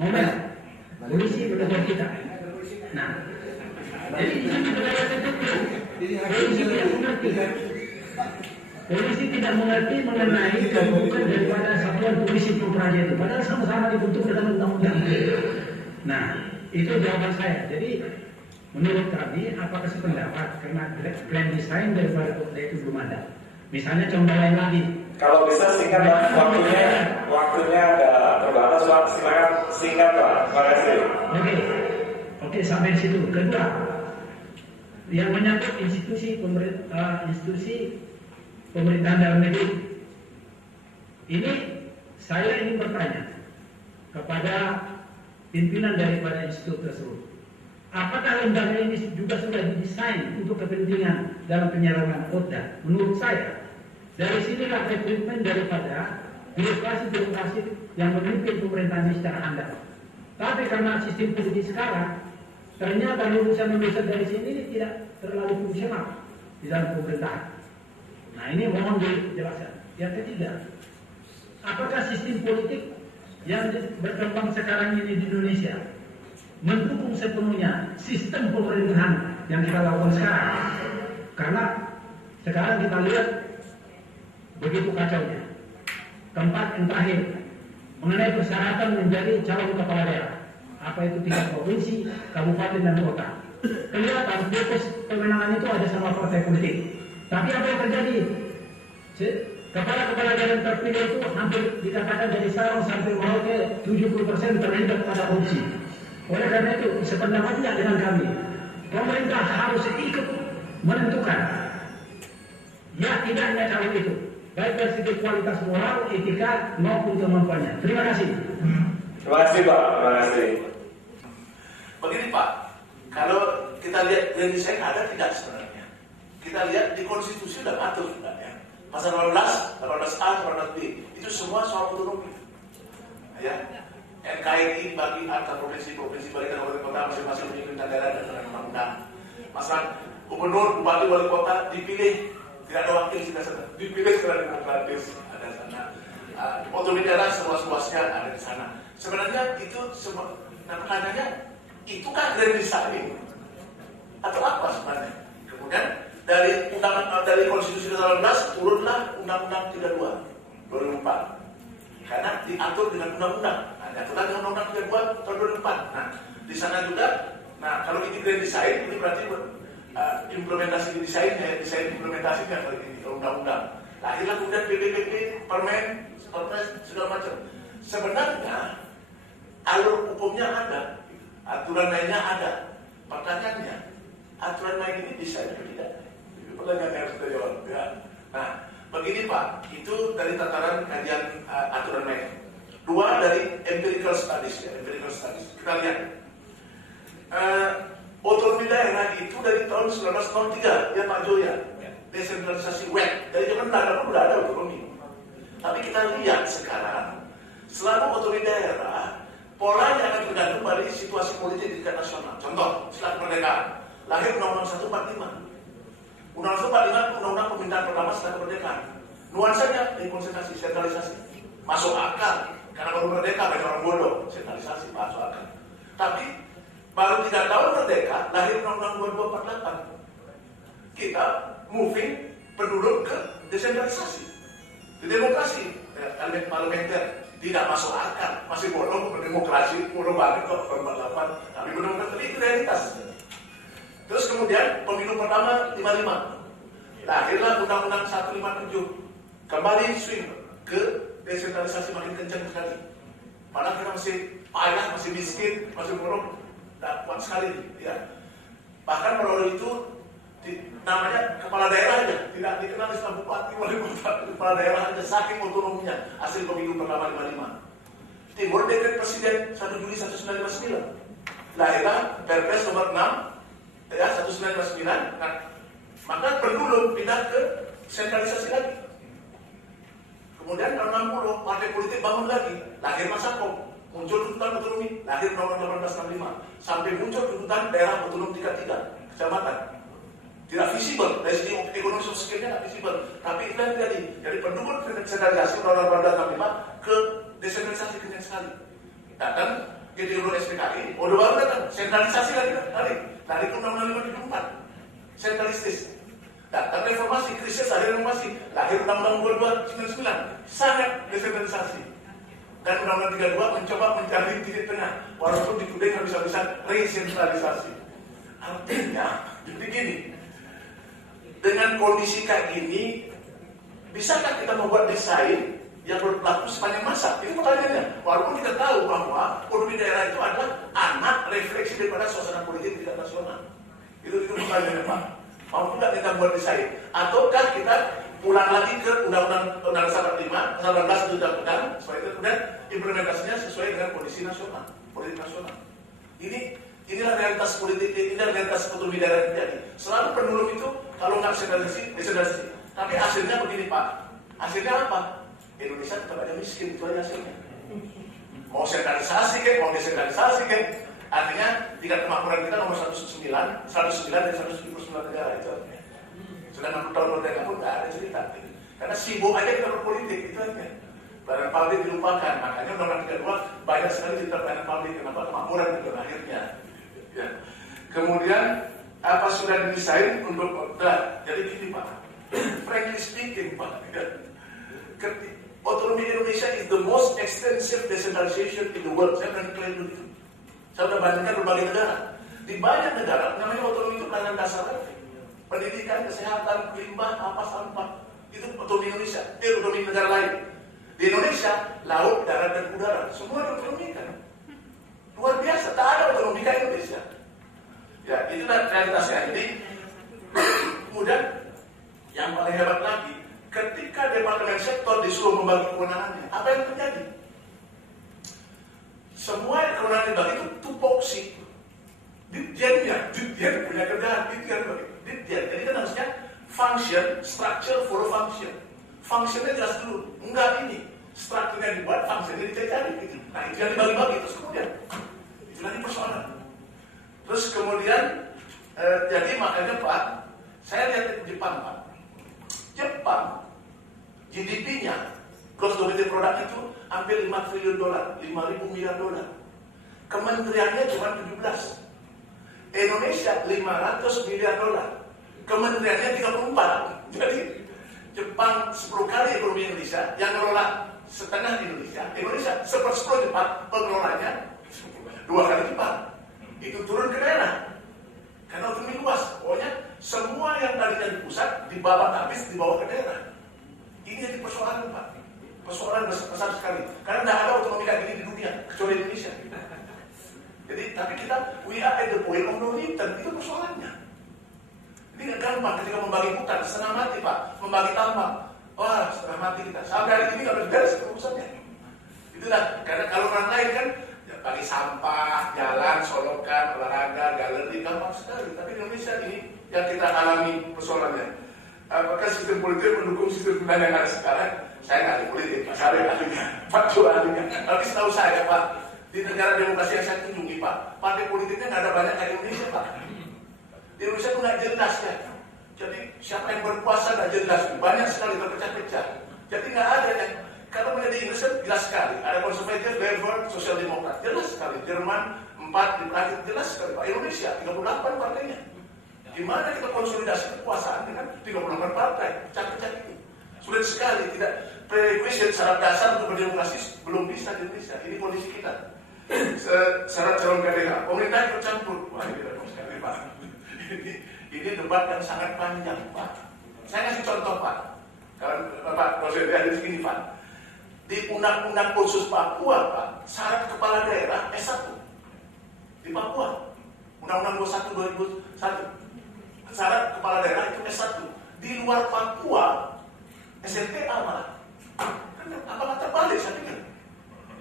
ngomel, polisi menegur kita. Nah, jadi di sini polisi tidak mengerti mengenai kebutuhan daripada satuan polisi Praja itu, padahal sama-sama dibentuk dalam undang-undang. Nah, itu jawaban saya. Jadi menurut kami, apakah sependapat karena plan desain daripada Pokda itu belum ada. Misalnya contoh lain lagi. Kalau bisa singkat Pak, waktunya agak terbatas Pak, silakan singkat Pak, terima kasih. Oke, sampai situ. Kedua, yang menyangkut institusi pemerintahan dalam negeri, ini saya ingin bertanya kepada pimpinan daripada institut tersebut. Apakah lembaga ini juga sudah didesain untuk kepentingan dalam penyelenggaraan Pokda? Menurut saya, dari sinilah rekrutmen daripada birokrasi yang memimpin pemerintahan ini secara handal. Tapi karena sistem politik sekarang, ternyata lulusan-lulusan dari sini ini tidak terlalu fungsional di dalam pemerintahan. Nah, ini mohon dijelaskan. Yang ketiga, apakah sistem politik yang berkembang sekarang ini di Indonesia mendukung sepenuhnya sistem pemerintahan yang kita lakukan sekarang? Karena sekarang kita lihat begitu kacaunya. Keempat, yang terakhir, mengenai persyaratan menjadi calon kepala daerah, apa itu tingkat provinsi, kabupaten dan kota. Kelihatan fokus kewenangan itu ada sama partai politik. Tapi apa yang terjadi? Kepala daerah terpilih itu hampir dikatakan dari Sabang sampai Merauke 70% terlibat pada korupsi. Oleh karena itu, sependapat tidak dengan kami, pemerintah harus ikut menentukan ya tidaknya calon itu, baik dari segi kualitas moral, etika maupun kemampuannya. Terima kasih. Terima kasih Pak, terima kasih. Begini Pak, kalau kita lihat dari desain ada tidak sebenarnya? Kita lihat di konstitusi sudah atur sudah ya. Pasal 18, 18A, 18B itu semua soal otonomi. Ya. NKRI bagi antar provinsi-provinsi bagi kabupaten kota masing-masing punya pimpinan daerah dan undang-undang. Masalah gubernur, bupati, wali kota dipilih, tidak ada wakil sudah sana. Dipilih secara demokratis ada sana. Otonomi daerah seluas-luasnya ada di sana. Sebenarnya itu semua. Nah pertanyaannya, itukah grand design atau apa sebenarnya? Kemudian dari konstitusi 18 turunlah undang-undang 32 2004. Karena diatur dengan undang-undang. Nah, diatur dengan undang-undang 32 tahun 2004. Nah, di sana juga, nah kalau ini grand design, ini berarti implementasi desainnya, desain implementasinya kalau ini undang-undang. Lahirlah kemudian PPPP, Permen, segala macam. Sebenarnya alur hukumnya ada, aturan mainnya ada. Pertanyaannya, aturan main ini desain atau tidak? Itu pertanyaan yang harus kita jawab. Ya. Nah, begini Pak, itu dari tataran kajian aturan main. Dua dari empirical studies ya, empirical studies. Kita lihat otonomi daerah itu dari tahun 1903 ya Pak Joya, desentralisasi web. Dari zaman Belanda pun sudah ada otonomi. Tapi kita lihat sekarang, selalu otonomi daerah polanya akan tergantung pada situasi politik di tingkat nasional. Contoh, setelah kemerdekaan, lahir Undang-Undang 145. Undang-Undang 145 undang-undang pemerintahan pertama setelah kemerdekaan. Nuansanya konsentrasi, sentralisasi. Masuk akal. Karena baru merdeka banyak orang bodoh. Sentralisasi, masuk akal. Tapi baru 3 tahun merdeka, lahir Undang-Undang 2248. Kita moving penduduk ke desentralisasi. Di demokrasi, parlementer tidak masuk akal. Masih bodoh berdemokrasi, bodoh banget kok 48. Tapi berdemokrasi itu realitas. Terus kemudian pemilu pertama 55. Lahirlah Undang-Undang 157. Kembali swing ke desentralisasi makin kencang sekali. Padahal kita masih payah, masih miskin, masih bodoh, dan kuat sekali. Ya. Bahkan pada itu namanya kepala daerah aja, tidak dikenal istilah bupati, wali kota, kepala daerah aja, saking otonominya. Hasil pemilu pertama 55. Timbul dekret Presiden 1 Juli 1959. Lahirlah Perpres nomor 6 ya 1959. Nah, maka penduduk pindah ke sentralisasi lagi. Kemudian tahun 60 partai politik bangun lagi, lahir Masako, muncul tuntutan otonomi, lahir Undang-Undang 1865, sampai muncul tuntutan daerah otonom tingkat 3 kecamatan. Tidak visible dari segi ekonomi sosialnya, tidak visible, tapi itu yang terjadi. Jadi penduduk sentralisasi Undang-Undang 1865 ke desentralisasi kencang sekali. Dan Jadi urut SPKI, Orde Baru datang, sentralisasi lagi, lari ke Undang-Undang 574, sentralistis. Datang reformasi, krisis lahir reformasi, lahir Undang-Undang 2299, sangat desentralisasi. Dan Undang-Undang 32 mencoba mencari titik tengah, walaupun dituding habis-habisan resentralisasi. Artinya, begini, dengan kondisi kayak gini, bisakah kita membuat desain yang berlaku sepanjang masa? Itu pertanyaannya. Walaupun kita tahu bahwa otonomi daerah itu adalah anak refleksi daripada suasana politik tingkat nasional. Itu pertanyaannya, Pak. Mau tidak kita buat desain? Ataukah kita pulang lagi ke Undang-Undang 1945 supaya itu kemudian implementasinya sesuai dengan kondisi nasional, politik nasional. Inilah realitas politik, inilah realitas otonomi daerah yang terjadi. Selalu penulung itu kalau nggak desentralisasi. Tapi hasilnya begini, Pak. Hasilnya apa? Indonesia tetap ada miskin, itu aja hasilnya. Mau sentralisasi kan, mau desentralisasi kan. Artinya tingkat kemakmuran kita nomor 109 dan 179 negara itu. Sudah 60 tahun merdeka pun nggak ada cerita. Karena sibuk aja kita berpolitik, itu aja. Pelayanan publik dilupakan, makanya Undang-Undang 32 banyak sekali cerita pelayanan publik. Kenapa kemakmuran itu akhirnya. Ya. Kemudian apa sudah didesain untuk jadi gini, Pak. Frankly speaking, Pak. Otonomi Indonesia is the most extensive decentralization in the world. Saya berani klaim begitu. Saya sudah bandingkan berbagai negara. Di banyak negara, namanya otonomi itu pelayanan dasar. Pendidikan, kesehatan, limbah, apa sampah. Itu otonomi Indonesia. Otonomi negara lain. Di Indonesia, laut, darat, dan udara. Semua diotonomikan. Luar biasa, tak ada otonomi kayak Indonesia. Ya, itulah realitasnya. Jadi, kemudian yang paling hebat lagi, ketika departemen sektor disuruh membagi kewenangannya, apa yang terjadi? Semua kewenangan dibagi itu tupoksi. Ditjennya punya kerjaan, ditjen. Jadi kan harusnya function, structure for function. Functionnya jelas dulu. Enggak ini. Strukturnya dibuat, functionnya dicari. Gitu. Nah itu yang dibagi-bagi. Terus kemudian, itu lagi persoalan. Terus kemudian, jadi makanya Pak, saya lihat di Jepang, Pak. Jepang, GDP-nya, gross domestic product itu hampir $5 triliun, 5.000 miliar dolar. Kementeriannya cuma 17. Indonesia 500 miliar dolar. Kementeriannya 34. Jadi Jepang 10 kali ekonomi Indonesia, yang ngelola setengah Indonesia. Indonesia 1/10 Jepang, pengelolanya 2 kali Jepang. Itu turun ke daerah. Karena otonomi luas. Pokoknya semua yang tadinya di pusat dibawa habis, dibawa ke daerah. Ini jadi persoalan, Pak. Persoalan besar sekali. Karena tidak ada otonomi kayak gini di dunia, kecuali Indonesia. Jadi, tapi kita, we are at the point of no return. Itu persoalannya. Ini nggak gampang ketika membagi hutan, setengah mati, Pak. Membagi tambang, wah, setengah mati kita. Sampai hari ini nggak beres urusannya. Itulah, karena kalau orang lain kan, ya, bagi sampah, jalan, solokan, olahraga, galeri, gampang sekali. Tapi di Indonesia ini yang kita alami persoalannya. Apakah sistem politik mendukung sistem pemerintahan yang ada sekarang? Saya nggak ahli politik, Pak. Saya ahlinya, Pak Cua ahlinya. Tapi setahu saya, Pak, di negara demokrasi yang saya kunjungi, Pak, partai politiknya nggak ada banyak kayak Indonesia, Pak. Di Indonesia itu nggak jelas ya. Jadi siapa yang berkuasa nggak jelas, banyak sekali terpecah-pecah. Jadi nggak ada yang, kalau menjadi Inggris kan jelas sekali. Ada konservatif, Labour, Sosial Demokrat, jelas sekali. Jerman 4 di Prancis, jelas sekali, Pak. Indonesia 38 partainya. Gimana kita konsolidasi kekuasaan dengan 38 partai, pecah-pecah itu. Sulit sekali, tidak prerequisite syarat dasar untuk berdemokrasi belum bisa di Indonesia. Ini kondisi kita. Syarat calon KDH, pemerintah ikut campur. Wah, ini tidak sekali, Pak. Ini debat yang sangat panjang, Pak. Saya kasih contoh, Pak. Kalau Bapak Presiden ada segini, Pak. Di Undang-Undang Khusus Papua, Pak, syarat kepala daerah S1 di Papua. Undang-Undang 21/2001. Syarat kepala daerah itu S1. Di luar Papua, SMPA malah. Apakah terbalik, saya pikir.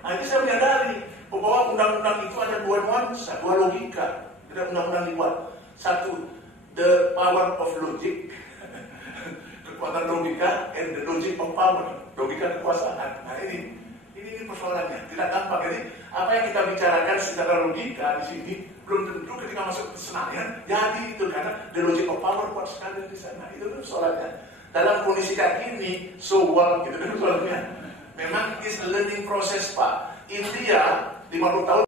Nah, ini saya menyadari bahwa undang-undang itu ada dua nuansa, dua logika. Tidak undang-undang dibuat. Satu, the power of logic, kekuatan logika, and the logic of power, logika kekuasaan. Nah ini persoalannya, tidak gampang. Jadi apa yang kita bicarakan secara logika di sini belum tentu ketika masuk ke Senayan jadi itu, karena the logic of power kuat sekali di sana. Itu persoalannya. Dalam kondisi kayak gini, so what gitu kan persoalannya. Memang is a learning process, Pak. India 50 tahun